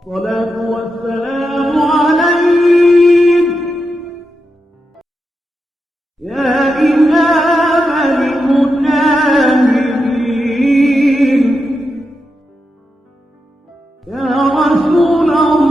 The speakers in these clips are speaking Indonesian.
الصلاة والسلام عليك يا إمام المجاهدين يا رسول الله.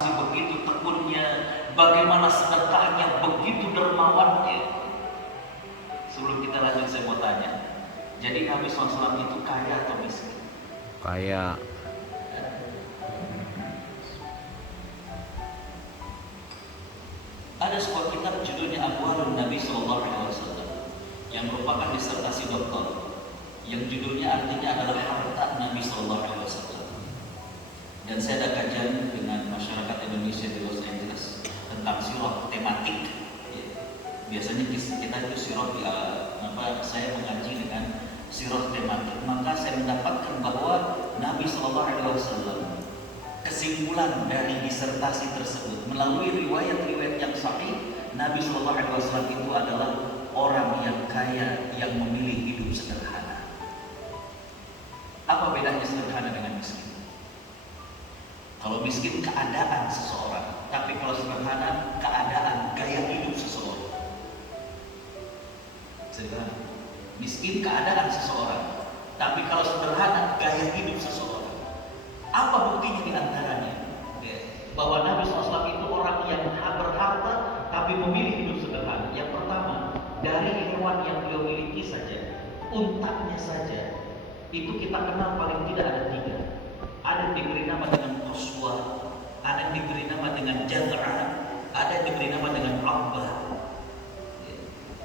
Begitu tekunnya, bagaimana sedekahnya, begitu dermawannya. Sebelum kita lanjut, saya mau tanya, jadi Nabi SAW itu kaya atau miskin? Kaya. Ada sebuah kitab judulnya Aqwalun Nabi SAW yang merupakan disertasi doktor, yang judulnya artinya adalah harta Nabi SAW. Dan saya ada kajian dengan masyarakat Indonesia di Los Angeles tentang sirah tematik. Biasanya kita itu sirah saya mengaji dengan sirah tematik. Maka saya mendapatkan bahwa Nabi SAW, kesimpulan dari disertasi tersebut melalui riwayat-riwayat yang sahih, Nabi SAW itu adalah orang yang kaya yang memilih hidup sederhana. Apa bedanya sederhana dengan miskin? Kalau miskin keadaan seseorang, tapi kalau sederhana keadaan gaya hidup seseorang. Sederhana. Miskin keadaan seseorang, tapi kalau sederhana gaya hidup seseorang. Apa buktinya di antaranya? Bahwa Nabi SAW itu orang yang berharta tapi memilih hidup sederhana. Yang pertama, dari hewan yang beliau miliki saja, untanya saja, itu kita kenal paling tidak ada 3. Ada yang diberi nama dengan Quswa, ada yang diberi nama dengan Jaz'ah, ada yang diberi nama dengan Abbah.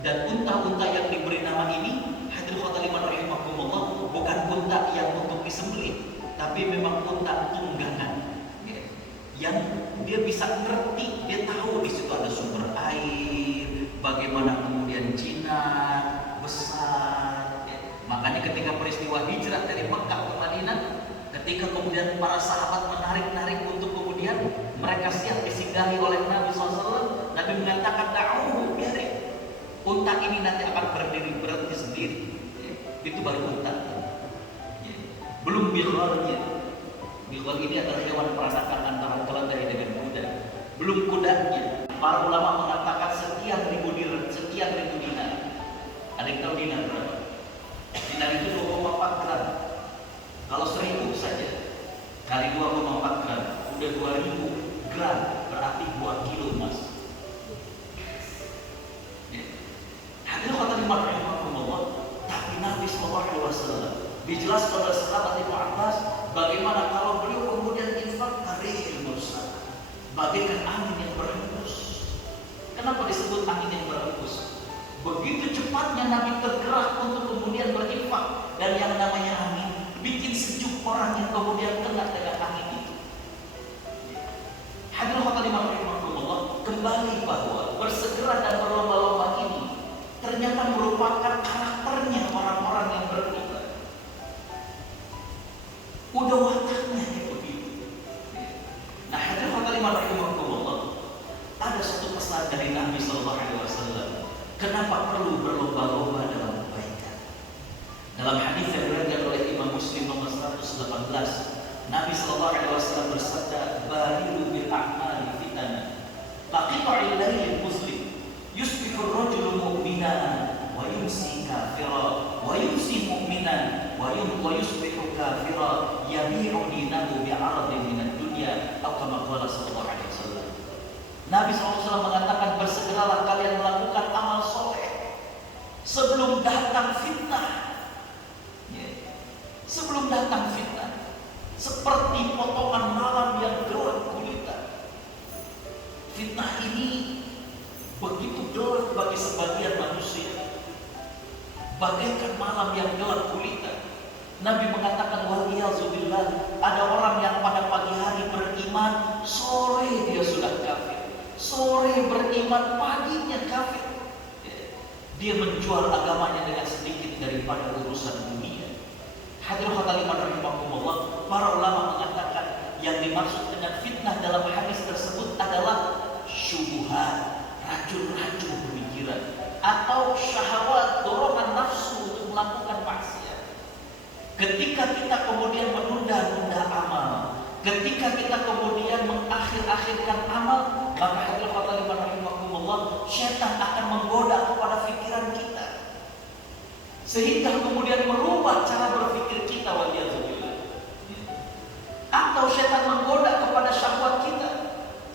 Dan unta-unta yang diberi nama ini, hadirin khotaliman rahimakumullah, bukan unta yang untuk disembelih, tapi memang unta tunggangan. Yang dia bisa ngerti, dia tahu di situ ada sumber air, bagaimana kemudian jinak, besar. Makanya ketika peristiwa hijrah dari Mekah ke Madinah, ketika kemudian para sahabat menarik-narik untuk kemudian mereka siap disinggahi oleh Nabi SAW, Nabi mengatakan, "Da'uhu, biarin. Unta ini nanti akan berhenti sendiri." Itu baru unta. Belum bighalnya. Bighal ini adalah hewan peranakan antara keledai dengan kuda. Belum kudanya. Para ulama mengatakan sekian ribu dinar. Ada yang tahu dinar berapa? Dinar itu 2,4 gram. Kalau 1000 saja kali 2,4 gram, udah 2000 gram, berarti 2 kilo emas. Hadirin khotaliman rahimakumullah, tapi Nabi SAW dijelaskan oleh sahabat Ibnu Abbas bagaimana kalau beliau kemudian infak karihil mursal, bagaikan angin yang berhembus. Kenapa disebut angin yang berhembus? Begitu cepatnya Nabi tergerak untuk kemudian berinfak, dan yang namanya angin bikin sejuk orang yang kemudian kena dengan angin itu. Hadirin khotaliman rahimakumullah, kembali bahwa bersegera dan berlomba-lomba ini ternyata merupakan karakternya orang-orang yang beriman. Udah wataknya kayak begitu. Nah, hadirin khotaliman rahimakumullah, ada satu pesan dari Nabi SAW. Kenapa perlu berlomba-lomba dalam kebaikan? Dalam hadis yang diriwayatkan oleh Imam Muslim nomor 118, Nabi Shallallahu Alaihi Wasallam bersabda, "Badiru bil a'mali fitana, laqita'il lailil muslim, yusbihu ar-rajulu mu'minan, wa yumsi kafira, wa yumsi mu'minan, wa yusbihu kafira, yabi'u dinahu bi'aradin minad dunya." Atau kama qala Sallallahu Alaihi Wasallam. Nabi SAW mengatakan, bersegeralah kalian melakukan amal soleh sebelum datang fitnah. Sebelum datang fitnah, seperti potongan malam yang gelap gulita. Fitnah ini begitu gelap bagi sebagian manusia, bagaikan malam yang gelap gulita. Nabi mengatakan, waliyazubillah, ada orang yang pada pagi hari beriman, sore dia sudah kafir. Sore beriman, paginya kafir. Dia menjual agamanya dengan sedikit daripada urusan dunia. Hadirin hadirin rahimakumullah, para ulama mengatakan yang dimaksud dengan fitnah dalam hadis tersebut adalah syubhat, racun-racun pemikiran, atau syahwat, dorongan nafsu untuk melakukan maksiat. Ketika kita kemudian menunda-nunda amal, ketika kita kemudian mengakhir-akhirkan amal, maka hadirin hadirin rahimakumullah, syaitan akan menggoda kepada pikiran kita, sehingga kemudian merubah cara berpikir kita, waliyadzubillah. Atau syaitan menggoda kepada syahwat kita,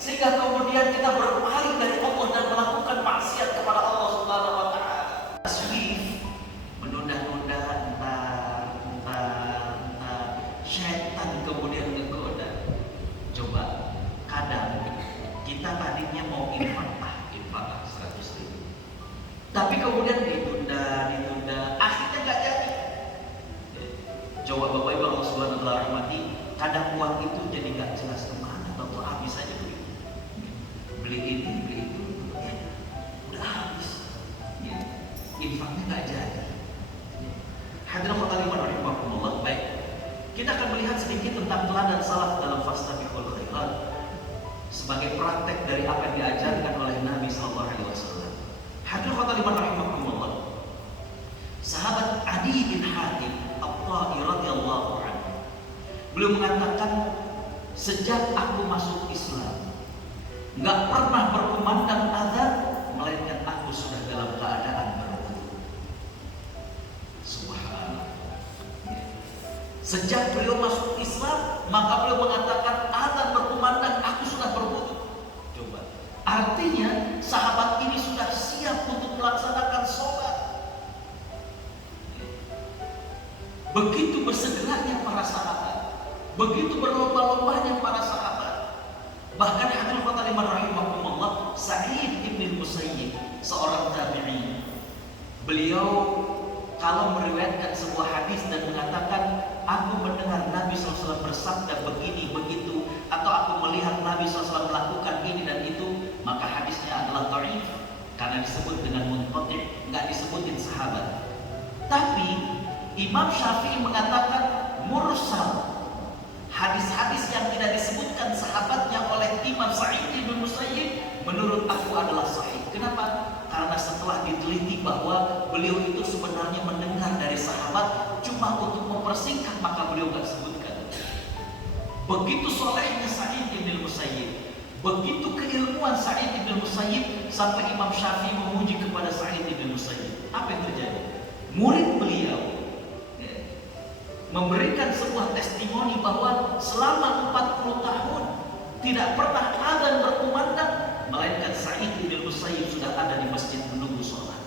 sehingga kemudian kita berpaling dari Allah dan melakukan maksiat kepada Allah Subhanahu wa taala. Taswif, menunda-nunda, entar syaitan kemudian menggoda. Coba, kadang kita tadinya mau infak 100.000, tapi kemudian ditunda, akhirnya nggak jadi. Coba Bapak Ibu Allah Subhanahu wa taala rahmati, kadang uang itu jadi nggak jelas kemana, atau habis saja beli ini, beli itu, udah habis. Infaknya nggak jadi. Hadirin hadirat rahimakumullah. Baik, kita akan melihat sedikit tentang teladan salaf dalam fastabiqul khairat sebagai praktek dari apa yang diajarkan oleh Nabi Sallallahu Alaihi Wasallam. Hadirin hadirat rahimakumullah. Sahabat Adi bin Hatim At-Ta'i radhiyallahu anhu, beliau mengatakan, sejak aku masuk Islam, nggak pernah berkumandang azan melainkan aku sudah dalam keadaan berwudu. Subhanallah. Sejak beliau masuk Islam, maka beliau mengatakan azan berkumandang aku sudah berwudu. Coba, artinya sahabat ini sudah siap untuk melaksanakan sholat. Begitu bersegeranya para sahabat, begitu berlomba-lombanya para sahabat. Bahkan hadirin hadirat rahimakumullah, Sa'id bin Musayyib, seorang tabi'in, beliau kalau meriwayatkan sebuah hadis dan mengatakan, aku mendengar Nabi SAW bersabda begini begitu, atau aku melihat Nabi SAW melakukan ini dan itu, maka hadisnya adalah dhaif karena disebut dengan munqati', nggak disebutin sahabat. Tapi Imam Syafi'i mengatakan mursal, hadis-hadis yang tidak disebutkan sahabatnya oleh Imam Sa'id bin Musayyib menurut aku adalah sahih. Kenapa? Karena setelah diteliti bahwa beliau itu sebenarnya mendengar dari sahabat, cuma untuk mempersingkat maka beliau nggak sebutkan. Begitu solehnya Sa'id bin Musayyib, begitu keilmuan Sa'id bin Musayyib, sampai Imam Syafi'i memuji kepada Sa'id bin Musayyib. Apa yang terjadi? Murid beliau memberikan sebuah testimoni bahwa selama 40 tahun tidak pernah azan berkumandang melainkan Sa'id bin Musayyib sudah ada di masjid menunggu sholat.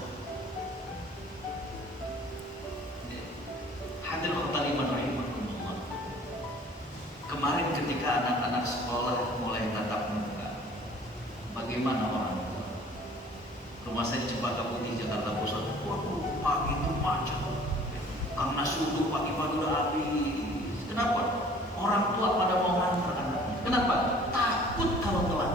Hadirin hadirat rahimakumullah. Kemarin ketika anak-anak sekolah mulai tatap muka, bagaimana orang tua? Rumah saya di Cempaka Putih, Jakarta Pusat. Waduh, pagi itu macet karena subuh pagi-pagi udah habis. Kenapa? Orang tua pada mau ngantar anaknya. Kenapa? Takut kalau telat.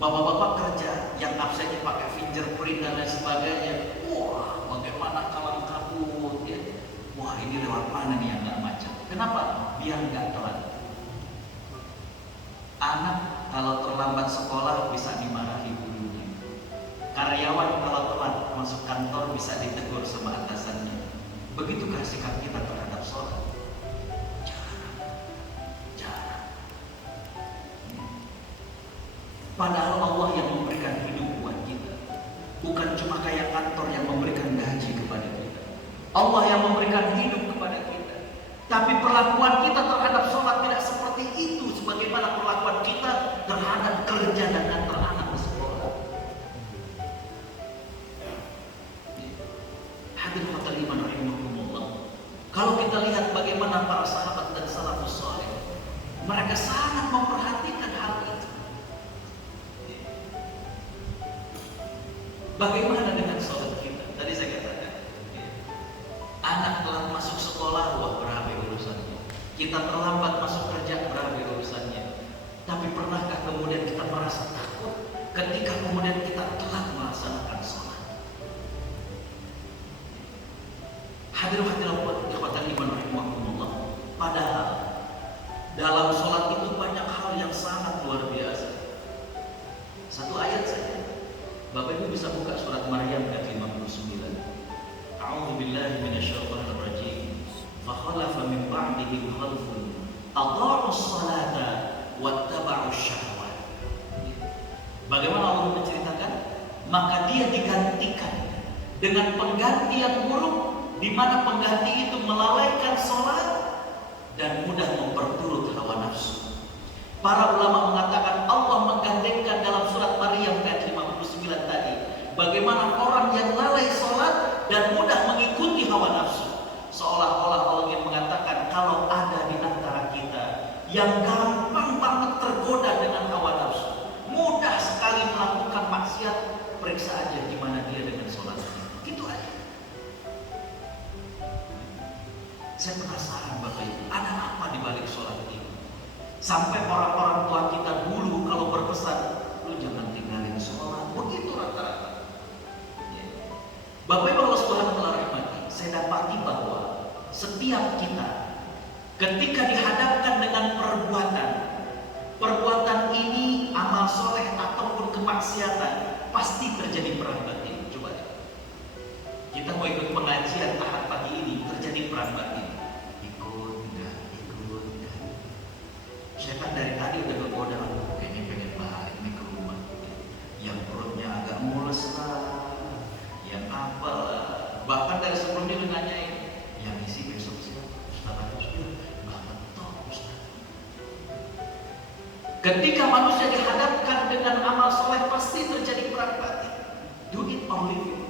Bapak-bapak kerja yang absennya pakai fingerprint dan lain sebagainya. Wah, bagaimana kalang kabut ya. Wah, ini lewat mana nih yang nggak macet? Kenapa? Biar nggak telat. Anak kalau terlambat sekolah bisa dimarahi gurunya. Karyawan kalau telat masuk kantor bisa ditegur sama atasannya. Begitukah sikap kita terhadap sholat? Jangan Sama kayak kantor yang memberikan gaji kepada kita, Allah yang memberikan hidup kepada kita. Tapi perlakuan kita terhadap sholat tidak seperti itu, sebagaimana perlakuan kita terhadap kerja dan antar anak di sekolah. Hadirin hadirat iman rahimakumullah. Kalau kita lihat bagaimana para sahabat dan salafus saleh, mereka sangat memperhatikan hal itu. Bagaimana dengan sholat kita? Tadi saya katakan, anak telah masuk sekolah, wah berabe urusannya. Kita terlambat masuk kerja, berabe urusannya. Tapi pernahkah kemudian kita merasa takut ketika kemudian kita telah melaksanakan sholat? Hadirin ikhwatal iman rahimakumullah. Padahal dalam sholat itu banyak hal yang sangat luar biasa. Satu ayat saja. Bapak Ibu bisa buka surat Maryam ayat 59. A'udzu billahi minasyaitonir rajim. Fa khalafa min ba'dihim khalfun adha'us salata wattaba'us syahwat. Bagaimana Allah menceritakan? Maka dia digantikan dengan pengganti yang buruk, di mana pengganti itu melalaikan sholat dan mudah memperturut hawa nafsu. Para ulama mengatakan Allah menggandengkan dalam surat Maryam ayat 59 tadi, bagaimana orang yang lalai sholat dan mudah mengikuti hawa nafsu. Seolah-olah Allah ingin mengatakan kalau ada di antara kita yang gampang banget tergoda dengan hawa nafsu, mudah sekali melakukan maksiat, periksa aja gimana dia dengan sholat. Gitu aja. Saya penasaran Bapak Ibu, ada apa di balik sholat ini? Sampai orang-orang tua kita dulu kalau berpesan, lu jangan tinggalin sholat, begitu rata-rata. Ya. Bapak Ibu Allah Subhanahu wa taala rahmati, saya dapati bahwa setiap kita ketika dihadapkan dengan perbuatan ini amal soleh ataupun kemaksiatan, pasti terjadi perang batin. Coba kita mau ikut pengajian tahap pagi ini, terjadi perang batin. Setan dari tadi udah bergoda, kayaknya pengen balik nih ke rumah. Yang perutnya agak mules lah, yang apa lah. Bahkan dari sebelumnya dia nanyain, yang isi besok siapa? Ustaz Agus bilang, nggak betul Ustaz. Ketika manusia dihadapkan dengan amal soleh, pasti terjadi perang batin. Do it or leave it.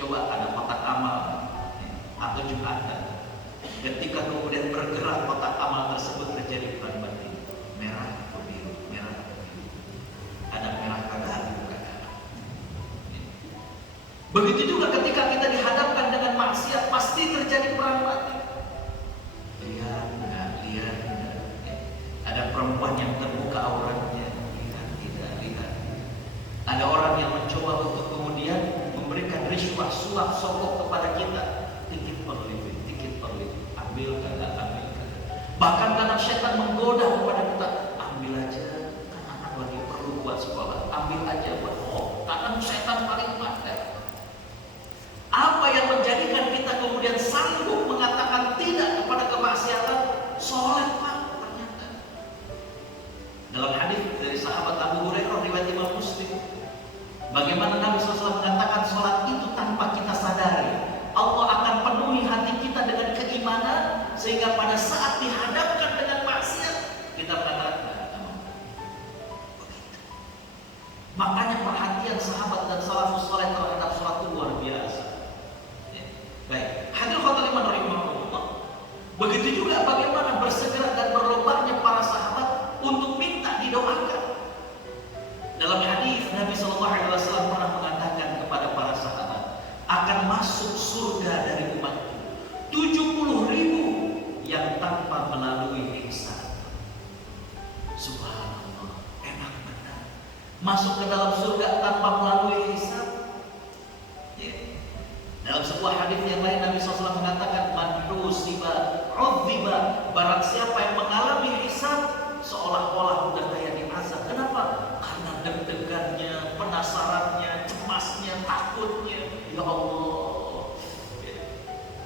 Coba ada kotak amal atau jumatan. Ketika kemudian bergerak kotak amal tersebut, terjadi perang batin. Merah atau biru, merah atau biru. Ada merah kagak, biru kagak. Begitu juga ketika kita dihadapkan dengan maksiat, pasti terjadi perang batin. Lihat enggak, lihat enggak. Ada perempuan yang terbuka auratnya, lihat tidak, lihat. Ada orang yang mencoba untuk kemudian memberikan riswah, suap, sogok kepada kita. Tiket perlindungan. Ambil kagak, ambil kagak. Bahkan kadang setan menggoda kepada kita, ambil aja, kan anak lagi perlu buat sekolah, ambil aja buat. Oh, kadang setan paling pandai. Apa yang menjadikan kita kemudian sanggup mengatakan tidak kepada kemaksiatan? Sholat Pak, ternyata. Dalam hadis dari sahabat Abu Hurairah riwayat Imam Muslim, bagaimana Nabi SAW mengatakan sholat itu tanpa kita sadari, Allah akan penuhi hati kita dengan keimanan, sehingga pada saat dihadapkan dengan maksiat, kita mengatakan begitu. Makanya perhatian sahabat dan salafus saleh terhadap sholat itu luar biasa. Ya. Baik, hadirin khotbah iman rahimahullah. Begitu juga bagaimana bersegera dan berlombanya para sahabat untuk minta didoakan. Dalam hadis Nabi SAW pernah mengatakan kepada para sahabat, akan masuk surga dari umatku 70.000 yang tanpa melalui hisab. Subhanallah, enak benar. Masuk ke dalam surga tanpa melalui hisab. Yeah. Dalam sebuah hadis yang lain Nabi SAW mengatakan, man husiba udziba, barang siapa yang mengalami hisab seolah-olah udah kayak diazab. Kenapa? Karena deg-degannya, penasarannya, cemasnya, takutnya. Ya Allah,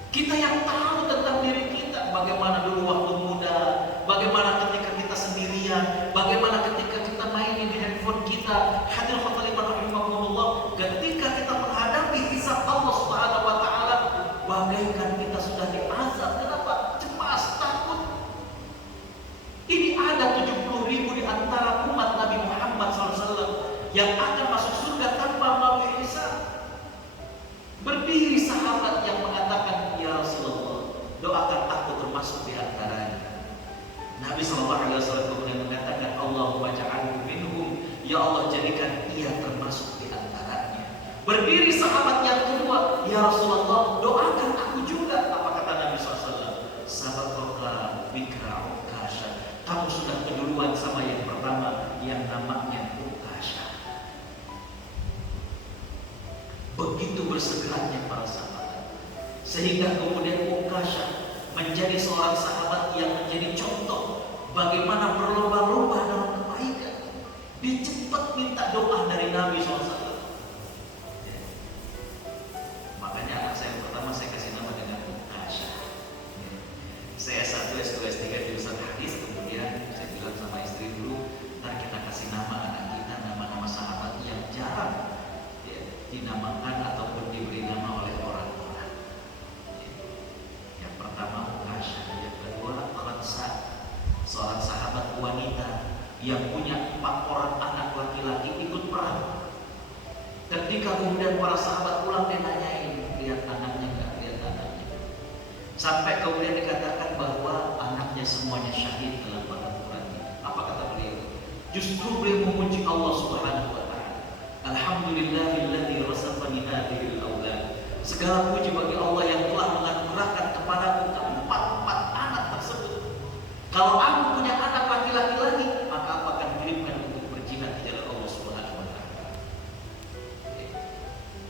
kita yang tahu tentang diri kita, bagaimana dulu waktu muda, bagaimana ketika kita sendirian, bagaimana ketika kita mainin handphone kita. Hadirin khotbah ketika kita menghadapi hisab Allah Subhanahu wa taala, bagaikan kita sudah diazab. Kenapa? Cemas, takut. Ini ada 70.000 di antara umat Nabi Muhammad SAW yang akan masuk surga tanpa melalui hisab. Berdiri sahabat yang mengatakan, "Ya Rasulullah, doakan aku termasuk di antaranya." Nabi SAW kemudian mengatakan, "Allahumma ja'alhu minhum." Ya Allah, jadikan ia termasuk di antaranya. Berdiri sahabat yang kedua, "Ya Rasulullah, doakan aku juga." Apa kata Nabi SAW? "Sabaqaka bika Ukasha." Kamu sudah keduluan sama yang pertama, yang namanya Ukasha. Begitu bersegeranya para sahabat, sehingga kemudian Ukasha menjadi seorang sahabat yang menjadi contoh bagaimana berlomba-lomba dalam kebaikan. Dia cepat minta doa dari Nabi SAW. Ya. Makanya anak saya yang pertama saya kasih nama dengan Ukasha. Ya. Saya S1, S2, S3 jurusan hadis, kemudian saya bilang sama istri dulu, ntar kita kasih nama anak kita nama-nama sahabat yang jarang dinamakan ataupun diberi nama oleh orang-orang. Yang pertama Ukasha, yang kedua Khansa, seorang sahabat wanita yang punya 4 orang anak laki-laki ikut perang. Ketika kemudian para sahabat pulang, dia nanyain, lihat anaknya nggak, lihat anaknya. Sampai kemudian dikatakan bahwa anaknya semuanya syahid dalam perang. Apa kata beliau? Justru beliau memuji Allah Subhanahu wa taala. Alhamdulillahilladzi rasafani hadhil aulad. Segala puji bagi Allah yang telah menganugerahkan kepadaku keempat anak tersebut. Kalau aku punya anak laki-laki lagi, maka aku akan kirimkan untuk berjihad di jalan Allah Subhanahu wa taala.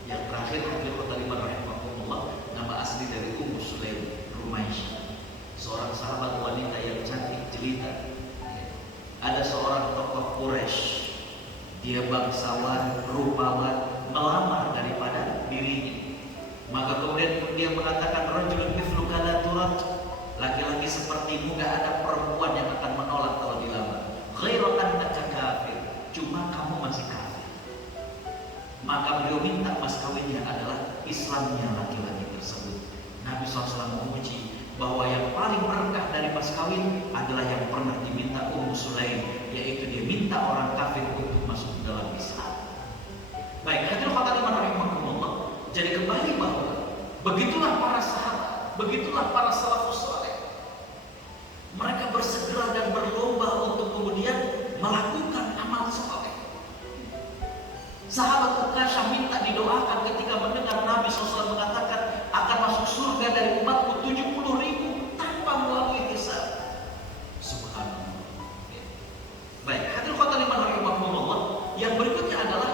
Yang terakhir, hadirin khotaliman rahimakumullah, nama asli dari Ummu Sulaim Rumaisyah, seorang sahabat wanita yang cantik jelita. Ada seorang tokoh Quraisy, dia bangsawan, rupawan, melamar daripada dirinya. Maka kemudian dia mengatakan, "Rajulun mithluka la turad." Laki-laki sepertimu gak ada perempuan yang akan menolak kalau dilamar. Ghairu annaka kafir, cuma kamu masih kafir. Maka beliau minta mas kawinnya adalah Islamnya laki-laki tersebut. Nabi SAW memuji bahwa yang paling berkah dari mas kawin adalah yang pernah diminta Ummu Sulaim, yaitu dia minta orang kafir untuk masuk ke dalam Islam. Baik, hadirin khotaliman rahimakumullah. Jadi kembali bahwa begitulah para sahabat, begitulah para salafus saleh. Mereka bersegera dan berlomba untuk kemudian melakukan amal saleh. Sahabat Ukasha minta didoakan ketika mendengar Nabi SAW mengatakan akan masuk surga dari umatku 70.000 tanpa melalui hisab. Subhanallah. Baik, hadirin khotaliman rahimakumullah. Yang berikutnya adalah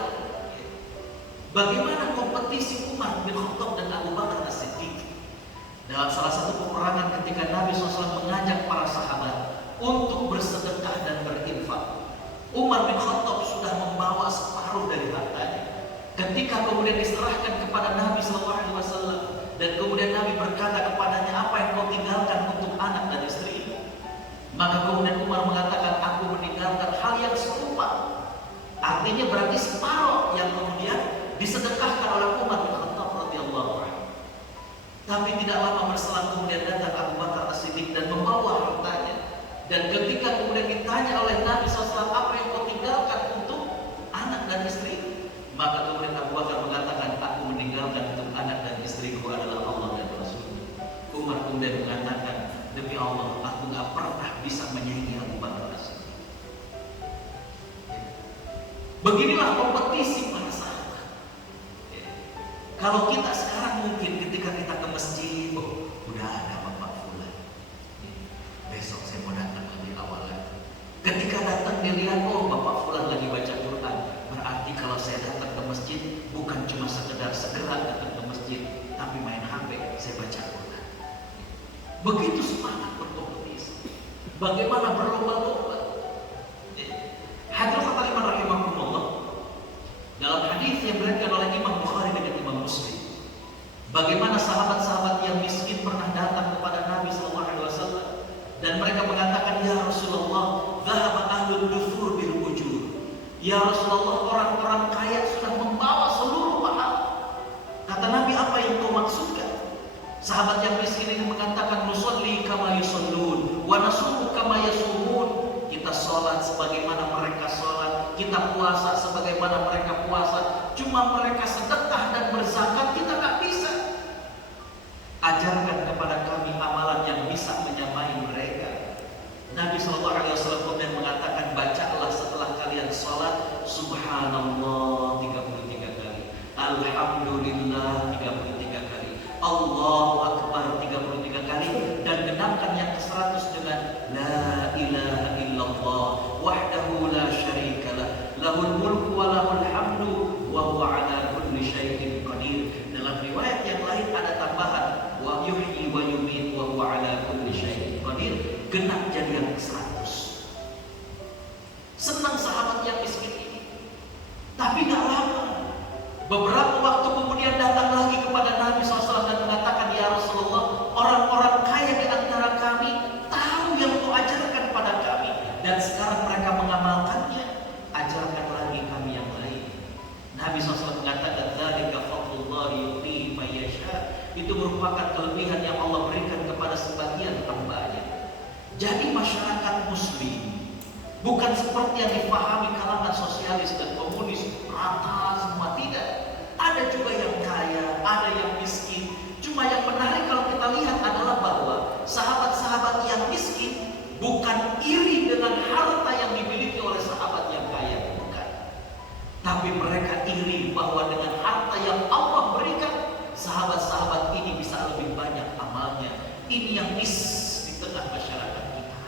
bagaimana kompetisi Umar bin Khattab dan Abu Bakar As-Siddiq dalam salah satu peperangan ketika Nabi SAW mengajak para sahabat untuk bersedekah dan berinfak. Umar bin Khattab sudah membawa separuh dari hartanya. Ketika kemudian diserahkan kepada Nabi SAW dan kemudian Nabi berkata kepadanya, "Apa yang kau tinggalkan untuk anak dan istrimu?" Maka kemudian Umar mengatakan, "Aku meninggalkan hal yang serupa." Artinya berarti separuh yang kemudian disedekahkan oleh Umar bin Khattab radhiyallahu anhu. Tapi tidak lama berselang kemudian datang Abu Bakar As-Siddiq dan membawa hartanya. Dan ketika kemudian ditanya oleh Nabi SAW, "Apa yang kau tinggalkan untuk anak dan istri?" Maka kemudian Abu Bakar mengatakan, "Aku meninggalkan untuk anak dan istriku adalah Allah dan Rasul." Umar kemudian mengatakan, "Demi Allah, aku gak pernah bisa menyaingi Abu Bakar As-Siddiq." Beginilah kompetisi para sahabat. Kalau kita sekarang mungkin ketika kita ke masjid, oh, udah ada Bapak Fulan, besok saya mau datang lebih awal lagi. Ketika datang dilihat, oh Bapak Fulan lagi baca Quran, berarti kalau saya datang ke masjid bukan cuma sekedar segera datang ke masjid, tapi main HP, saya baca Quran. Begitu semangat berkompetisi. Bagaimana berlomba-lomba. Hadirin khotaliman rahimakumullah. Dalam hadis yang diriwayatkan oleh Imam Bukhari dan Imam Muslim, bagaimana sahabat-sahabat yang miskin pernah datang kepada Nabi SAW dan mereka mengatakan, "Ya Rasulullah, dhahaba ahlud dufur bil ujur." Ya Rasulullah, orang-orang kaya sudah membawa seluruh cuma mereka sedekah dan berzakat, kita nggak bisa. Ajarkan kepada kami amalan yang bisa menyamai mereka. Nabi SAW kemudian mengatakan, bacalah setelah kalian sholat Subhanallah 33 kali, Alhamdulillah 33 kali, Allahu Akbar 33 kali, dan genapkan yang ke-100 dengan La ilaha illallah wahdahu la syarikalah lahul mulku wa lahul hamdu wa huwa ala kulli syai'in qadir. Dalam riwayat yang lain ada tambahan wa yuhyi wa yumiit wa huwa ala kulli syai'in qadir, genap jadi yang ke-100. Senang sahabat yang miskin ini. Tapi gak lama, beberapa waktu kemudian datang lagi kepada Nabi SAW dan mengatakan, ya Rasulullah, orang-orang kaya di antara kami tahu yang kau ajarkan pada kami, dan sekarang mereka mengamalkannya. Ajarkan lagi kami yang lain. Nabi SAW mengatakan, dzalika fadlullahi yu'tihi man yasha. Itu merupakan kelebihan yang Allah berikan kepada sebagian hamba-Nya. Jadi masyarakat muslim bukan seperti yang dipahami kalangan sosialis dan komunis, rata semua, tidak. Ada juga yang kaya, ada yang miskin. Cuma yang menarik kalau kita lihat adalah bahwa sahabat-sahabat yang miskin bukan iri dengan harta yang dimiliki oleh sahabat yang kaya, bukan. Tapi mereka iri bahwa dengan harta yang Allah berikan, sahabat-sahabat ini bisa lebih banyak amalnya. Ini yang di tengah masyarakat kita.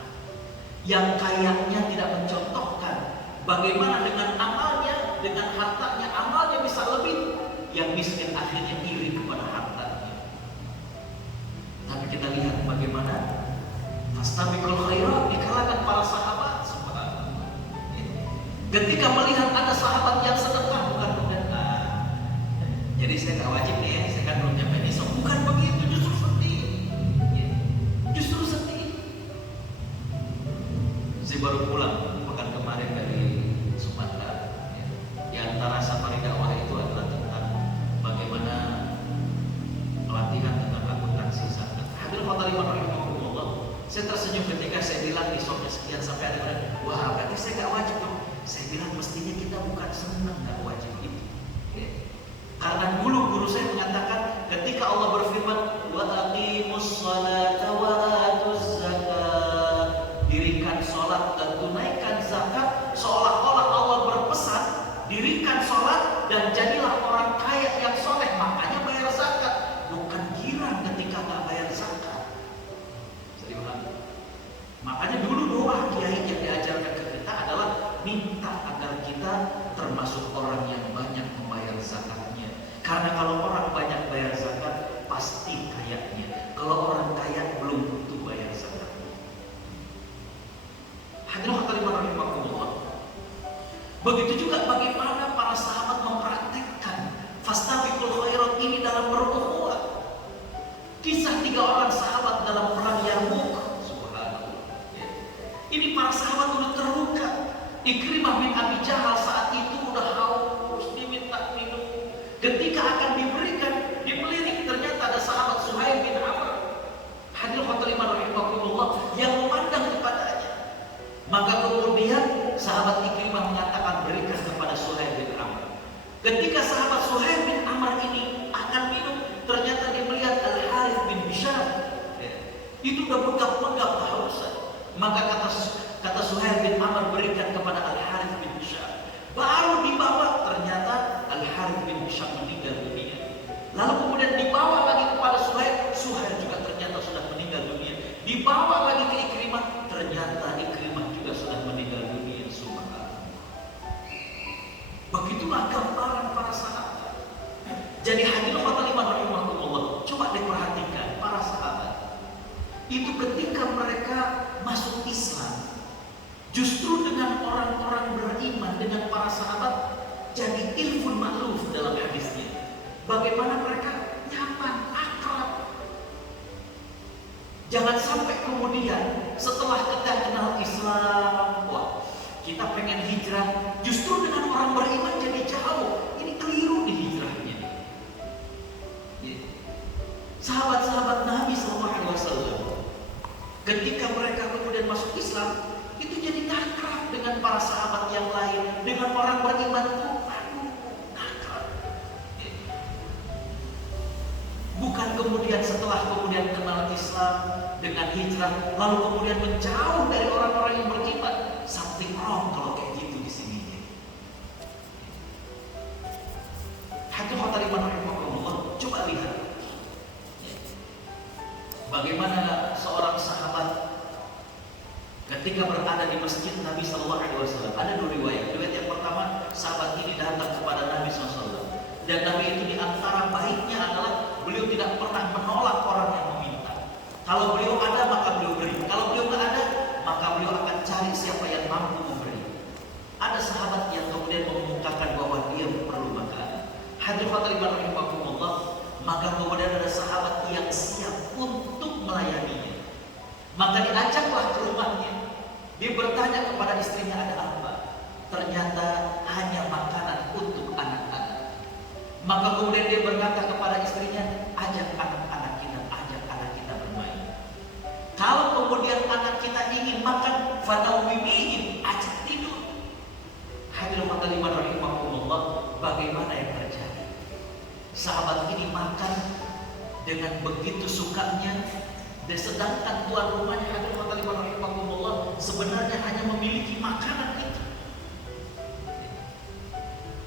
Yang kayanya tidak mencontohkan bagaimana dengan amalnya, dengan hartanya, amalnya bisa lebih. Yang miskin akhirnya iri kepada hartanya. Tapi kita lihat bagaimana fastabiqul khairat di kalangan para sahabat. Subhanallah. Ketika melihat ada sahabat yang sedekah, bukan sedekah. Jadi saya nggak wajib nih ya, saya kan belum nyampe ini. Bukan begitu, justru sedih. Justru sedih. Saya baru pulang pekan kemarin dari Sumatera. Di antara safari dakwah itu adalah tentang bagaimana pelatihan tentang akuntansi zakat. Habil khotimah rahimahullah. Saya tersenyum ketika saya bilang di shopnya sekian, sampai ada orang, wah berarti saya nggak wajib dong. Saya bilang mestinya kita bukan senang nggak wajib itu. Ya. Karena dulu guru saya mengatakan ketika Allah berfirman wa aqimus sholata wa atuz zakat, dirikan sholat dan tunaikan zakat, seolah-olah Allah berpesan dirikan sholat dan jadilah orang kaya yang soleh, makanya bayar zakat, bukan girang ketika nggak bayar zakat. Jadi makanya dulu doa kiai yang diajarkan ke kita adalah minta agar kita termasuk orang yang banyak membayar zakatnya. Karena kalau orang banyak bayar zakat, pasti kayanya. Kalau orang kaya belum tentu bayar zakat. Hadirin hadirat rahimakumullah. Begitu juga bagaimana para sahabat mempraktekkan fastabiqul khairat ini dalam berukhuwah. Kisah 3 orang sahabat dalam perang Yarmuk. Subhanallah. Ya. Ini para sahabat sudah terluka. Ikrimah bin Abi Jahal saat itu udah haus, diminta minum. Ketika akan diberikan, dibelirik, ternyata ada sahabat Suhail bin Amr. Hadirin hadirat rahimakumullah yang memandang kepadanya. Maka kemudian sahabat Ikrimah mengatakan berikan kepada Suhail bin Amr. Ketika sahabat Suhail bin Amr ini akan minum, ternyata dia melihat Al-Harith bin Hisham. Ya. Itu udah megap-megap kehausan. Maka kata Suhail bin Amr berikan kepada Al-Harith bin Hisham. Baru dibawa, ternyata Al-Harith bin Hisham meninggal dunia. Lalu kemudian dibawa lagi kepada Suhail, Suhail juga ternyata sudah meninggal dunia. Dibawa lagi ke Ikrimah, ternyata Ikrimah juga sudah meninggal dunia. Subhanallah. Begitulah gambaran para sahabat. Jadi hadirin rahimahullah, coba diperhatikan para sahabat. Itu ketika mereka masuk Islam, justru dengan orang-orang beriman, dengan para sahabat, jadi ilfun ma'luf dalam hadisnya. Bagaimana mereka nyaman, akrab. Jangan sampai kemudian setelah kita kenal Islam, wah kita pengen hijrah, justru dengan orang beriman jadi jauh. Ini keliru di hijrahnya. Ya. Sahabat-sahabat Nabi SAW, ketika mereka kemudian masuk Islam, itu jadi akrab dengan para sahabat yang lain, dengan orang beriman itu, aduh, akrab. kemudian setelah kemudian kenal Islam dengan hijrah, lalu kemudian menjauh dari orang-orang yang beriman. Something wrong kalau kayak gitu di sini. Hadirin rahimakumullah, coba lihat bagaimana seorang sahabat ketika berada di masjid Nabi Sallallahu Alaihi Wasallam. Ada dua riwayat. Riwayat yang pertama, sahabat ini datang kepada Nabi SAW, dan Nabi itu di antara baiknya adalah beliau tidak pernah menolak orang yang meminta. Kalau beliau ada maka beliau beri. Kalau beliau tidak ada maka beliau akan cari siapa yang mampu memberi. Ada sahabat yang kemudian mengemukakan bahwa dia perlu makan. Hadirin rahimakumullah, maka kemudian ada sahabat yang siap untuk melayaninya. Maka diajaklah ke rumahnya. Dia bertanya kepada istrinya, ada apa? Ternyata hanya makanan untuk anak-anak. Maka kemudian dia berkata kepada istrinya, ajak anak-anak kita bermain. Kalau kemudian anak kita ingin makan, fanawwimihim, ajak tidur. Hadirin rahimakumullah, bagaimana yang terjadi? Sahabat ini makan dengan begitu sukanya, dan sedangkan tuan rumahnya hadirin rahimakumullah sebenarnya hanya memiliki makanan itu.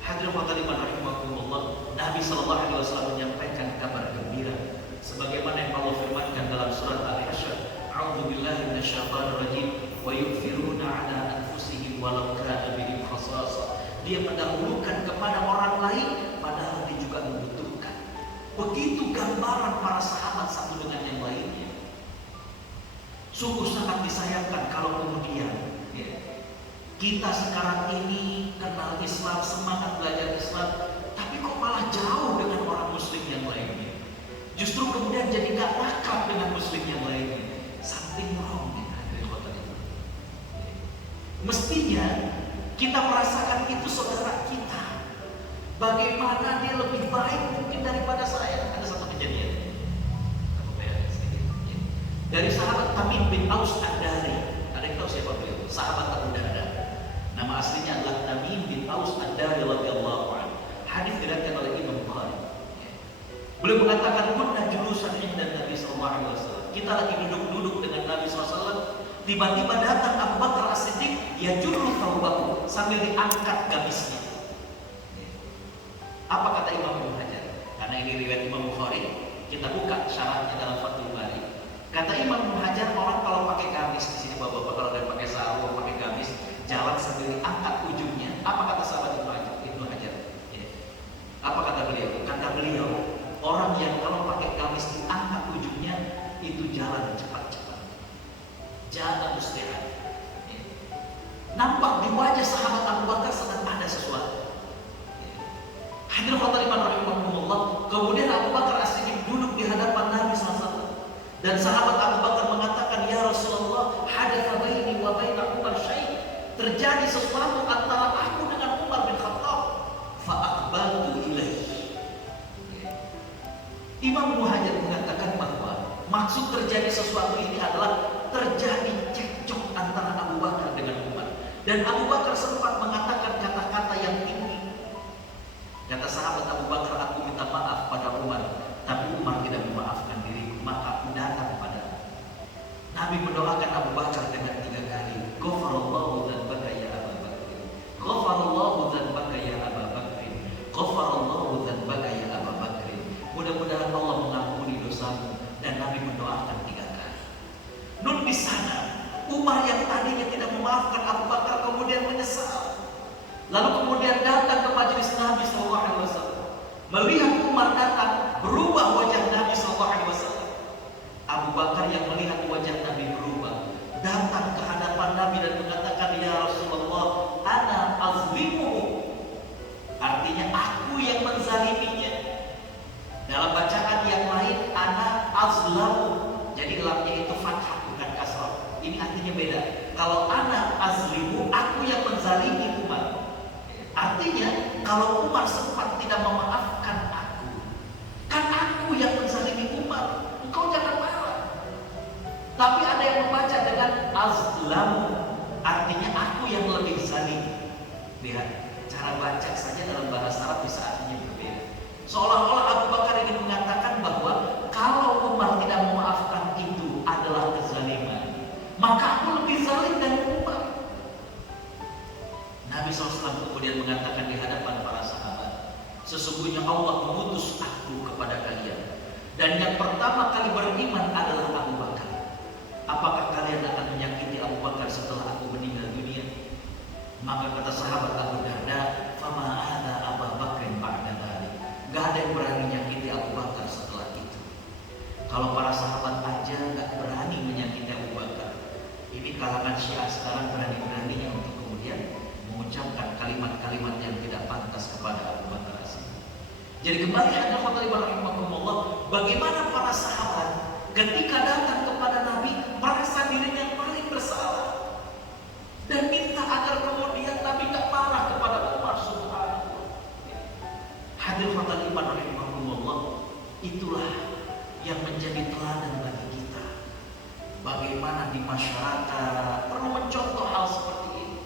Hadirin rahimakumullah, Nabi Sallallahu Alaihi Wasallam menyampaikan kabar gembira sebagaimana yang Allah firmankan dalam surat Al-Hasyr, a'udzubillahi minasyaitonir rajim, wa yu'thiruna 'ala anfusihim walau kana bihim khasasah. Dia mendahulukan kepada orang lain padahal dia juga membutuhkan. Begitu gambaran para sahabat satu dengan yang lainnya. Sungguh sangat disayangkan kalau kemudian kita sekarang ini kenal Islam, semangat belajar Islam, tapi kok malah jauh dengan orang muslim yang lainnya. Justru kemudian jadi gak akrab dengan muslim yang lainnya. Something wrong ya. Mestinya kita merasakan itu saudara kita. Bagaimana dia lebih baik mungkin daripada saya. Ada satu kejadian. Dari sahabat Tamim bin Aus Ad-Dari. Ada yang tahu siapa beliau? Sahabat Abu Darda. Nama aslinya adalah Tamim bin Aus Ad-Dari radhiyallahu anhu. Hadis diriwayatkan oleh Imam Bukhari. Beliau mengatakan, "Kunna julusan inda Nabi sallallahu alaihi wasallam." Kita lagi duduk-duduk dengan Nabi sallallahu alaihi wasallam. Tiba-tiba datang Abu Bakar As-Siddiq, yajurru thawbahu, sambil diangkat gamisnya. Apa kata Imam Ibnu Hajar? Karena ini riwayat Imam Bukhari, kita buka syaratnya dalam Fathul Bari. Kata Imam Ibnu Hajar, orang kalau pakai gamis di sini bapak-bapak, kalau ada pakai sarung, pakai gamis, jalan sambil diangkat ujungnya. Apa kata sahabat Ibnu Hajar? Apa kata beliau? Kata beliau, orang yang kalau pakai gamis diangkat ujungnya itu jalan cepat-cepat. Jalan mustahil. Nampak di wajah sahabat Abu Bakar sedang ada sesuatu. Hadirin rahimahumullah. Kemudian Abu Bakar As-Siddiq duduk di hadapan Nabi SAW. Dan sahabat Abu Bakar mengatakan, ya Rasulullah, hadatsa baini wa baina Umar syai'. Terjadi sesuatu antara aku dengan Umar bin Khattab. Fa aqbaltu ilaihi. Imam Muhajir mengatakan bahwa maksud terjadi sesuatu ini adalah terjadi cekcok antara Abu Bakar dengan Umar. Dan Abu Bakar sempat mengatakan kata-kata yang tinggi. Kata sahabat Abu Bakar, aku minta maaf pada Umar, tapi Umar tidak memaafkan diriku, maka aku datang pada Nabi mendoakan Abu Bakar dengan 3 kali. Ghafarallahu dzanbaka ya Abu Bakr. Ghafarallahu dzanbaka ya Abu Bakr. Ghafarallahu dzanbaka ya Abu Bakr. Mudah-mudahan Allah mengampuni dosamu. Dan Nabi mendoakan 3 kali. Nun di sana, Umar yang tadinya tidak memaafkan Abu Bakar kemudian menyesal. Lalu kemudian datang ke majelis Nabi SAW. Melihat Umar datang, berubah wajah Nabi SAW. Abu Bakar yang melihat wajah Nabi berubah, datang ke hadapan Nabi dan mengatakan, ya Rasulullah, ana azlimuhu. Artinya aku yang menzaliminya. Dalam bacaan yang lain, ana azlamu. Jadi lamnya itu fathah bukan kasrah. Ini artinya beda. Kalau ana azlimu, aku yang menzalimi Umar. Artinya kalau Umar sempat tidak memaafkan aku, kan aku yang menzalimi Umar. Engkau jangan marah. Tapi ada yang membaca dengan azlamu, artinya aku yang lebih zalim. Lihat, cara baca saja dalam bahasa Arab bisa artinya berbeda. sesungguhnya Allah mengutus aku kepada kalian, dan yang pertama kali beriman adalah Abu Bakar. Apakah kalian akan menyakiti Abu Bakar setelah aku meninggal dunia? Maka kata sahabat Abu Darda, fama ada Abu Bakrin ba'da dzalik. Gak ada yang berani menyakiti Abu Bakar setelah itu. Kalau para sahabat aja gak berani menyakiti Abu Bakar, ini kalangan Syiah sekarang berani-beraninya untuk kemudian mengucapkan kalimat-kalimat yang tidak pantas kepada Abu Bakar. Jadi kembali hadirin rahimakumullah, bagaimana para sahabat ketika datang kepada Nabi merasa dirinya paling bersalah dan minta agar kemudian Nabi tak marah kepada Umar subhanahu. Hadirin rahimakumullah, itulah yang menjadi teladan bagi kita. Bagaimana di masyarakat perlu mencontoh hal seperti ini.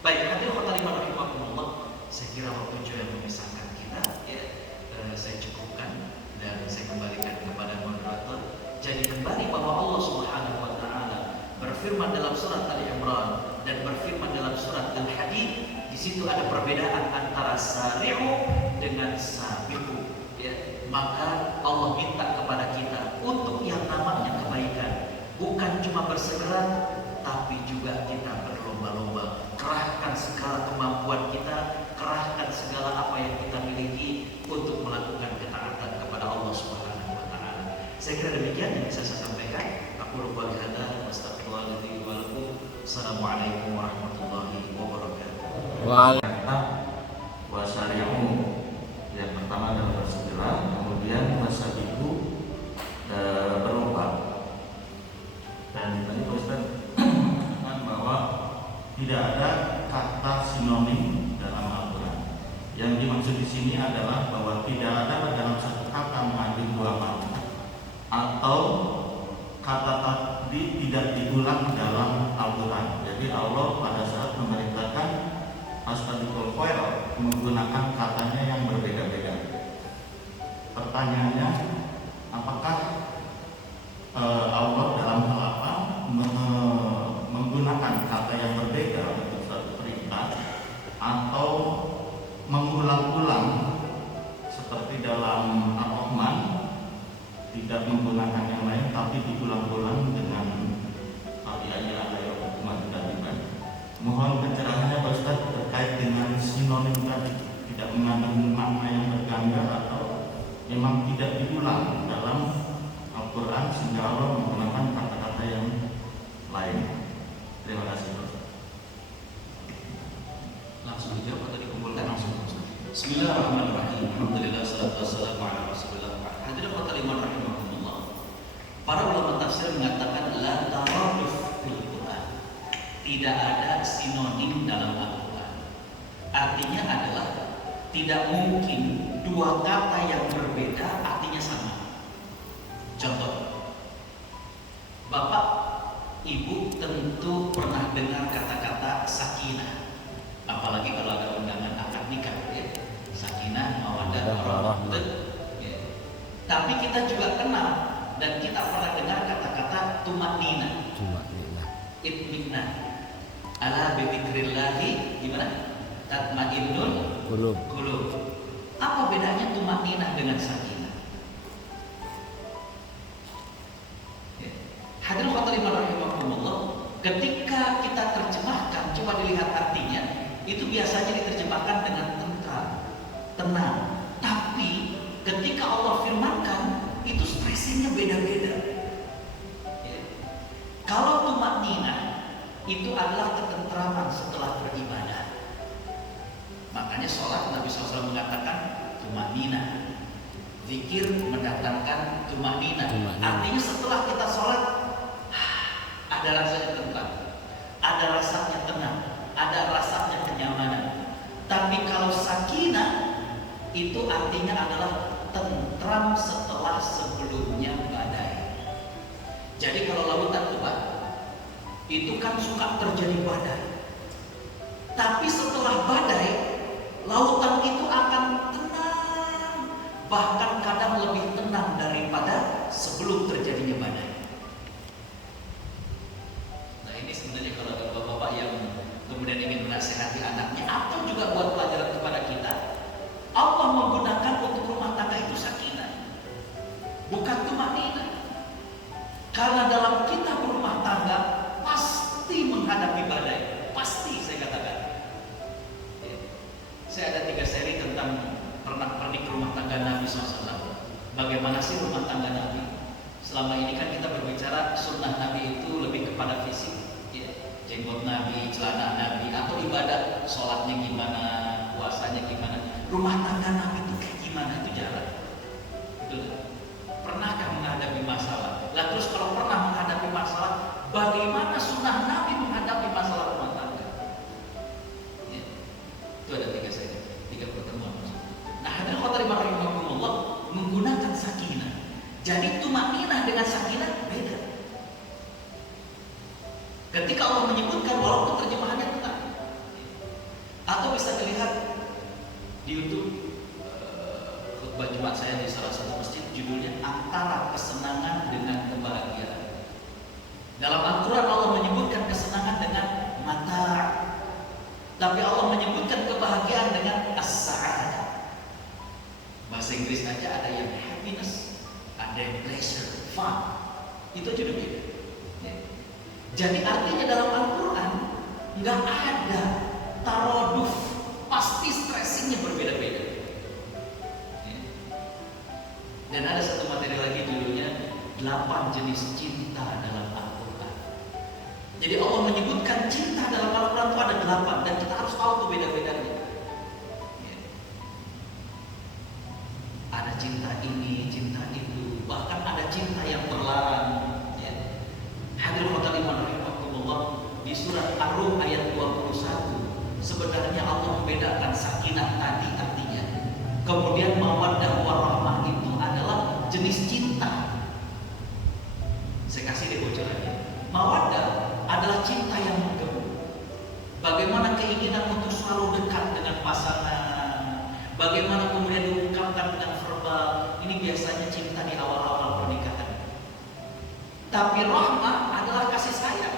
Baik, hadirin rahimakumullah, saya kira waktu yang memisahkan kita, saya cukupkan dan saya kembalikan kepada moderator. Jadi kembali bahwa Allah Subhanahu wa taala berfirman dalam surat Ali Imran dan berfirman dalam surat Al-Hadid, di situ ada perbedaan antara sari'u dengan sabiqu, Maka Allah minta kepada kita untuk yang namanya kebaikan, bukan cuma bersegera, tapi juga kita berlomba-lomba. Kerahkan segala kemampuan kita, kerahkan segala apa yang kita miliki untuk melakukan ketaatan kepada Allah Subhanahu wa taala. Saya kira demikian yang bisa saya sampaikan. Aku lupa lihada, astagfirullahaladzim wa lakum. Assalamualaikum warahmatullahi wabarakatuh. Wasari'u, yang pertama adalah bersegera, kemudian wasabiqu, berlomba. Dan tadi Pak Ustaz mengatakan bahwa tidak ada kata sinonim dalam Al-Quran. Yang dimaksud di sini adalah bahwa tidak ada dalam satu kata mengandung dua makna, atau kata tadi tidak diulang dalam Al-Quran. Jadi Allah pada saat memerintahkan Fastabiqul khairat menggunakan katanya yang berbeda-beda. Pertanyaannya, apakah Allah dalam hal apa menggunakan kata yang berbeda untuk suatu perintah, atau mengulang-ulang seperti dalam Ar-Rahman, tidak menggunakan yang lain tapi diulang-ulang dengan Mohon pencerahannya Pak Ustaz terkait dengan sinonim tadi, tidak mengandung makna yang berganda atau memang tidak diulang dalam Al-Quran sehingga Allah menggunakan kata-kata yang lain. Terima kasih Pak Ustaz. Langsung dijawab atau dikumpulkan langsung? Bismillahirrahmanirrahim. Alhamdulillah, salatu wassalamu ala Rasulillah. Hadirin rahimakumullah. Para ulama tafsir mengatakan la taraduf fil Quran. Tidak ada sinonim dalam Al-Quran. Artinya adalah tidak mungkin dua kata yang berbeda artinya sama. Contoh, Bapak, Ibu tentu pernah dengar kata-kata sakinah. Apalagi kalau ada undangan akad nikah, sakinah, mawaddah, warahmah. Tapi kita juga kenal dan kita pernah dengar kata-kata tumanina, itminah. Ala bidzikrillahi gimana? Tatmainnul qulub. Apa bedanya tumanina dengan sakinah? Hadirin rahimakumullah, ketika kita terjemahkan, coba dilihat artinya, itu biasanya diterjemahkan dengan tentram, tenang. Tapi ketika Allah firmankan, itu stressingnya beda-beda. Kalau tumanina itu adalah ketentraman setelah beribadah. Makanya sholat Nabi SAW mengatakan tumanina. Zikir mendatangkan tumanina. Artinya setelah kita sholat ada rasanya tentram, ada rasanya tenang, ada rasanya kenyamanan. Tapi kalau sakinah itu artinya adalah tentram setelah sebelumnya badai. Jadi kalau lautan lebat itu kan suka terjadi badai. Tapi setelah badai, lautan itu akan tenang, bahkan kadang lebih tenang daripada sebelum terjadinya badai. Nah ini sebenarnya kalau ada bapak-bapak yang kemudian ingin menasihati anaknya atau juga buat pelajaran kepada kita, Allah menggunakan bukan tumanina. Karena dalam kita berumah tangga pasti menghadapi badai, pasti saya katakan. Ya. Saya ada 3 seri tentang pernak-pernik rumah tangga Nabi SAW. Bagaimana sih rumah tangga Nabi? Selama ini kan kita berbicara sunnah Nabi itu lebih kepada fisik, ya. Jenggot Nabi, celana Nabi, atau ibadah, sholatnya gimana, puasanya gimana. Rumah tangga Nabi itu kayak gimana, itu jarang. Betul. Pernahkah menghadapi masalah? Lah terus kalau pernah menghadapi masalah, bagaimana sunnah Nabi menghadapi masalah rumah tangga? Ya. Itu ada 3 seri, 3 pertemuan. Nah, hadirin khotbah rahimahumullah, menggunakan sakinah. Jadi tumaninah dengan sakinah beda. Ketika Allah menyebutkan, walaupun terjemahannya tenang, atau bisa dilihat di YouTube khutbah Jumat saya di salah satu masjid, judulnya Antara Kesenangan dengan Kebahagiaan. Dalam Al-Quran Allah menyebutkan kesenangan dengan mata, tapi Allah menyebutkan kebahagiaan dengan as-sa'adah. Bahasa Inggris aja ada yang happiness, ada yang pleasure, fun. Itu aja udah beda. Ya. Jadi artinya dalam Al-Quran nggak ada taroduf, pasti stressingnya berbeda-beda. Ya. Dan ada satu materi lagi judulnya 8 jenis cinta dalam Al-Quran. Jadi Allah menyebutkan cinta dalam Al-Quran itu ada 8 dan kita harus tahu tuh beda-bedanya. Ada cinta ini, cinta itu, bahkan ada cinta yang terlarang. Ya. Hadirin khotbah rahimahumullah, di surat Ar-Rum ayat 21 sebenarnya Allah membedakan sakinah tadi artinya. Kemudian mawaddah warahmah itu adalah jenis cinta. Saya kasih deh bocorannya. Mawaddah adalah cinta yang menggebu. Bagaimana keinginan untuk selalu dekat dengan pasangan. Bagaimana kemudian diungkapkan dengan verbal. Ini biasanya cinta di awal-awal pernikahan. Tapi rahmah adalah kasih sayang.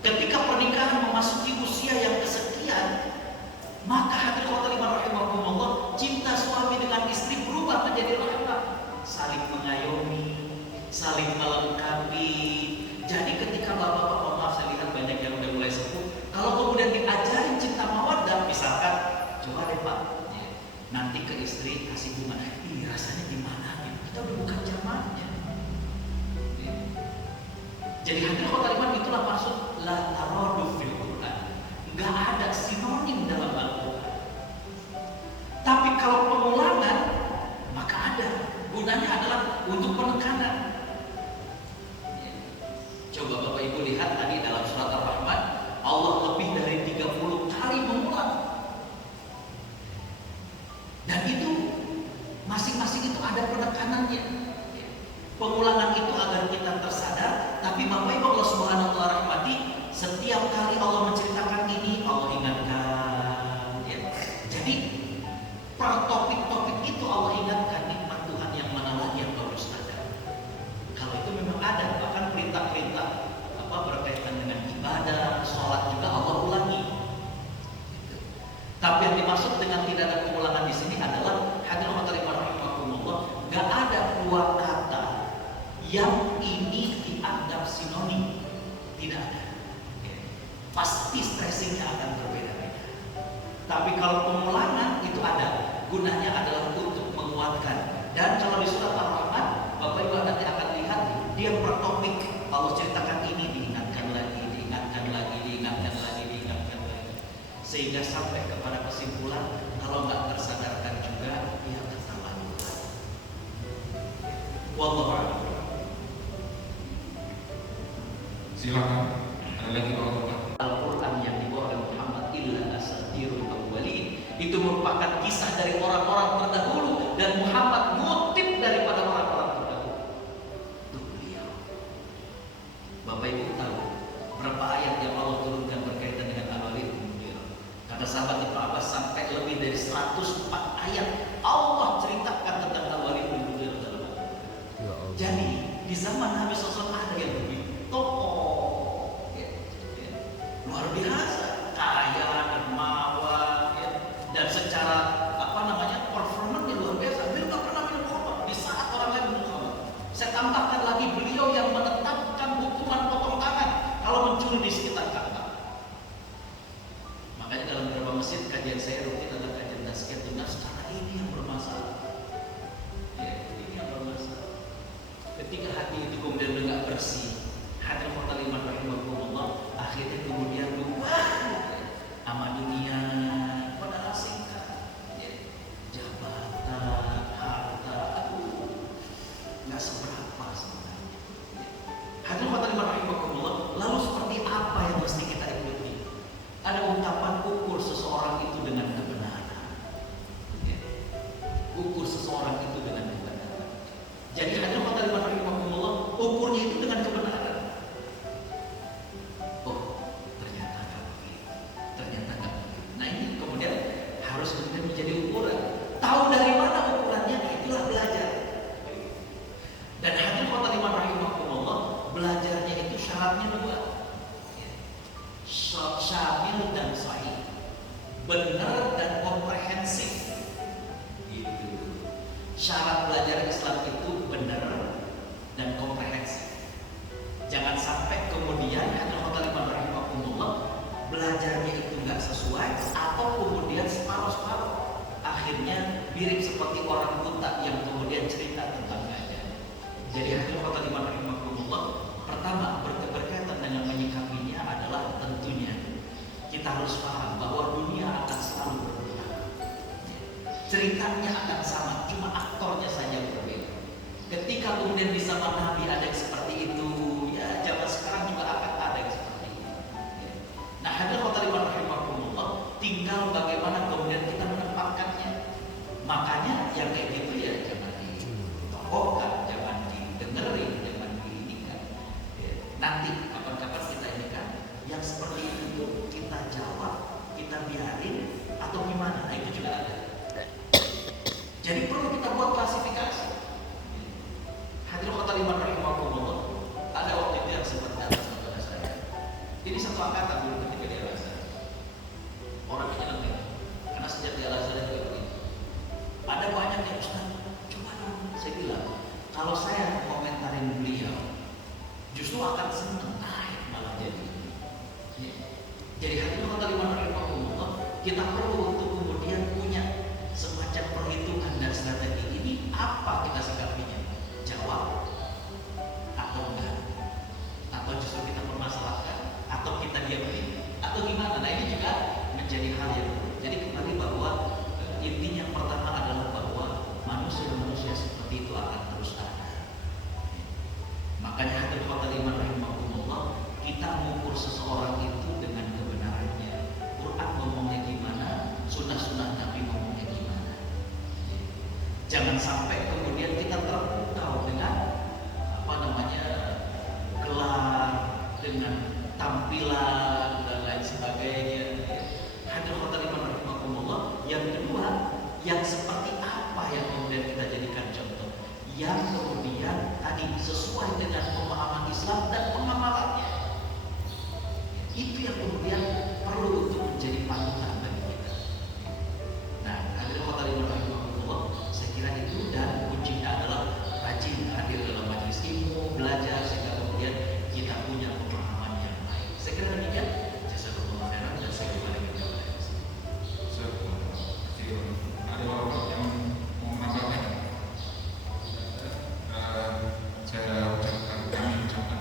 Ketika pernikahan memasuki usia yang kesekian, maka hadirin khotbah rahimahumullah, cinta suami dengan istri berubah menjadi rahmah. Saling mengayomi, saling melengkapi. Jadi ketika bapak-bapak, maaf saya lihat banyak yang udah mulai sepuh, kalau kemudian diajarin cinta mawaddah, misalkan, coba deh Pak, nanti ke istri kasih bunga, ini rasanya gimana? Kita udah bukan zamannya. Jadi hadirin khotbah itulah maksud la taraduf fil Quran. Enggak ada sinonim dalam Al-Quran. Tapi kalau pengulangan, maka ada. Gunanya adalah untuk penekanan. Coba Bapak Ibu lihat tadi dalam surat Ar-Rahman, Allah lebih dari 30 kali mengulang. Dan itu masing-masing itu ada penekanannya. Pengulangan itu agar kita tersadar. Tapi Bapak Ibu Allah Subhanahu wa taala rahmati, setiap kali Allah menceritakan ini, Allah ingatkan. Ya. Jadi per topik-topik itu Allah ingatkan nikmat Tuhan yang mana lagi yang harus ada. Kalau itu memang ada, bahkan perintah-perintah berkaitan dengan ibadah, sholat juga Allah ulangi. Tapi yang dimaksud dengan tidak ada pengulangan di sini adalah hadirin rahimahumullah, nggak ada dua kata yang ini dianggap sinonim, tidak ada. Pasti stressingnya akan berbeda-beda. Tapi kalau pengulangan itu ada, gunanya adalah untuk menguatkan. Dan kalau di surat Ar-Rahman, Bapak Ibu nanti akan lihat dia per topik Allah ceritakan ini, diingatkan lagi, diingatkan lagi, diingatkan lagi, diingatkan lagi, sehingga sampai kepada kesimpulan kalau nggak tersadarkan juga dia ketahuan. Wallahu a'lam. Silakan. Ada lagi Pak? Al-Quran yang dibawa oleh Muhammad illa asatirul awwalin, itu merupakan kisah dari orang-orang terdahulu dan Muhammad ngutip daripada orang-orang terdahulu. Itu beliau. Bapak Ibu tahu berapa ayat yang Allah turunkan berkaitan dengan Al-Walid bin Mughirah? Kata sahabat Ibnu Abbas sampai lebih dari 104 ayat Allah ceritakan tentang Al-Walid bin Mughirah dalam Al-Quran. Jadi di zaman Nabi SAW ada yang begitu tokoh, luar biasa, kaya, dermawan, dan secara performanya luar biasa. Dia nggak pernah minum khamar di saat orang lain minum khamar. Syarat belajar Islam itu benar dan komprehensif. Jangan sampai kemudian belajarnya itu nggak sesuai atau kemudian separuh-separuh. Akhirnya mirip seperti orang buta yang kemudian cerita tentang gajah. Jadi pertama berkaitan dengan menyikapinya adalah tentunya kita harus paham bahwa dunia akan selalu berubah. Ceritanya akan sama, cuma aktornya saja berbeda. Ketika kemudian di zaman Nabi ada yang seperti itu, ya zaman sekarang juga akan ada yang seperti itu. Nah, hadirin rahimahumullah, tinggal bagaimana kemudian kita menempatkannya. Makanya yang kayak gitu ya jangan ditokohkan, jangan didengerin, jangan diinikan. Nanti kapan-kapan kita ini kan yang seperti itu kita jawab, kita biarin atau gimana? Nah, itu juga ada. Jadi perlu kita buat klasifikasi. Hadirin rahimahumullah, ada waktu itu yang sempat datang kepada saya. Ini satu angkatan dulu ketika di Al-Azhar. Orang bilang nih, karena sejak di Al-Azhar itu begini. Ada banyak yang Ustaz, coba dong. Saya bilang, kalau saya komentarin beliau, justru akan senang naik malah jadi. Jadi hadirin rahimahumullah, kita perlu untuk kemudian punya semacam perhitungan dan strategi ini apa kita sikapinya, jawab atau enggak, atau justru kita permasalahkan, atau kita diamin, atau gimana. Nah, ini juga menjadi hal yang jadi kembali bahwa intinya yang pertama adalah bahwa manusia seperti itu akan terus ada. Makanya hadirin rahimahumullah, kita mengukur seseorang itu dengan kebenarannya. Quran ngomongnya gimana, sunnah Nabi ngomongnya gimana. Jangan sampai kemudian kita terpukau dengan gelar, dengan tampilan dan lain sebagainya. Hadirin rahimahumullah. Yang kedua, yang seperti apa yang kemudian kita jadikan contoh, yang kemudian tadi sesuai dengan pemahaman Islam dan pengamalannya. Itu yang kemudian perlu untuk menjadi panutan bagi kita. Nah, hadirin rahimahumullah, saya kira itu, dan kuncinya adalah rajin hadir dalam majelis ilmu, belajar sehingga kemudian kita punya pemahaman yang baik. Saya kira demikian. Jazakumullah khairan, dan saya kembali ke jawaban. Ada orang yang mau menambahkan? Saya ucapkan, kami ucapkan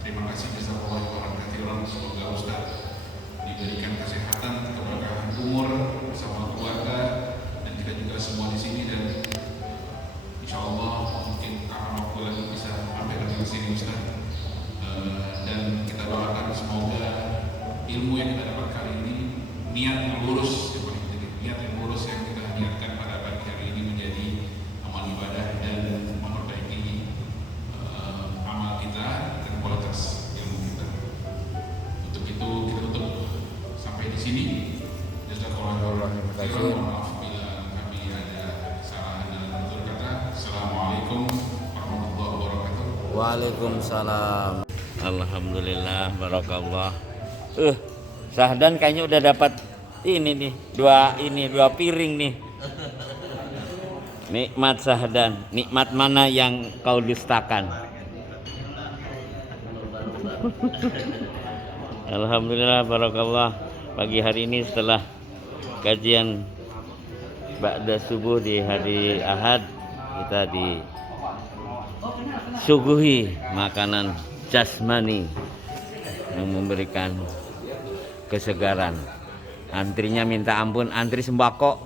terima kasih jazakallahu khairan. Semoga Ustaz diberikan kesehatan, keberkahan umur bersama keluarga dan kita juga semua di sini, dan insya Allah mungkin karena waktu lagi bisa mampir ke sini Ustaz. Dan kita doakan semoga ilmu yang kita dapat kali ini, niat yang lurus, niat yang lurus yang kita niatkan pada pagi hari ini menjadi amal ibadah dan memperbaiki amal kita dan kualitas ilmu kita. Untuk itu kita tutup sampai di sini. Jazakallahu khairan. Maaf bila kami ada kesalahan dalam tutur kata. Assalamualaikum warahmatullahi wabarakatuh. Waalaikumsalam. Alhamdulillah, barakallah. Sahdan kayaknya udah dapat ini nih, dua piring nih. Nikmat Sahdan, nikmat mana yang kau dustakan? Alhamdulillah, barakallah. Pagi hari ini setelah kajian ba'da subuh di hari Ahad, kita disuguhi makanan jasmani yang memberikan kesegaran. Antrinya minta ampun, antri sembako.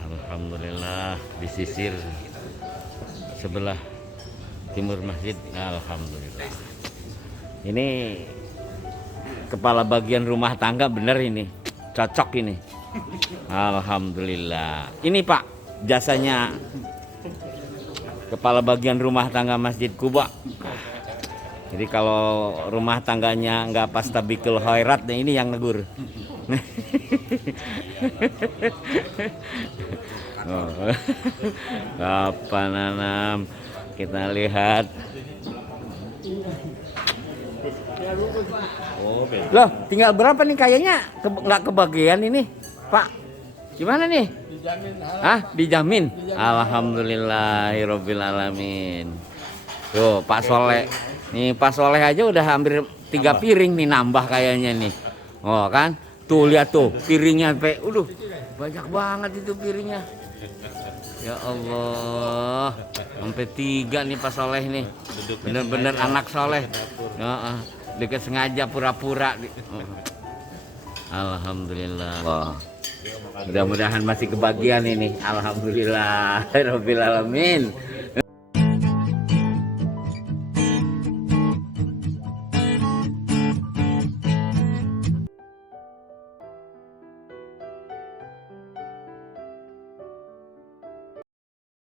Alhamdulillah, disisir sebelah timur masjid. Alhamdulillah. Ini kepala bagian rumah tangga bener ini, cocok ini. Alhamdulillah. Ini Pak, jasanya kepala bagian rumah tangga Masjid Kuba. Jadi kalau rumah tangganya nggak pas tabikul khairat, nah ini yang negur. Apa nanam? Kita lihat. Oh. Loh, tinggal berapa nih kayaknya nggak kebagian ini, Pak? Gimana nih? Dijamin. Alhamdulillahirobbil alamin. Tuh, Pak Soleh. Nih Pak Soleh aja udah hampir 3 piring nih nambah kayaknya nih. Oh kan? Tuh lihat tuh piringnya sampai banyak banget itu piringnya. Ya Allah, sampai 3 nih Pak Soleh nih. Bener-bener anak soleh. Dekat sengaja pura-pura. Alhamdulillah. Wah. Mudah-mudahan masih kebagian ini. Alhamdulillah. Rabbil alamin.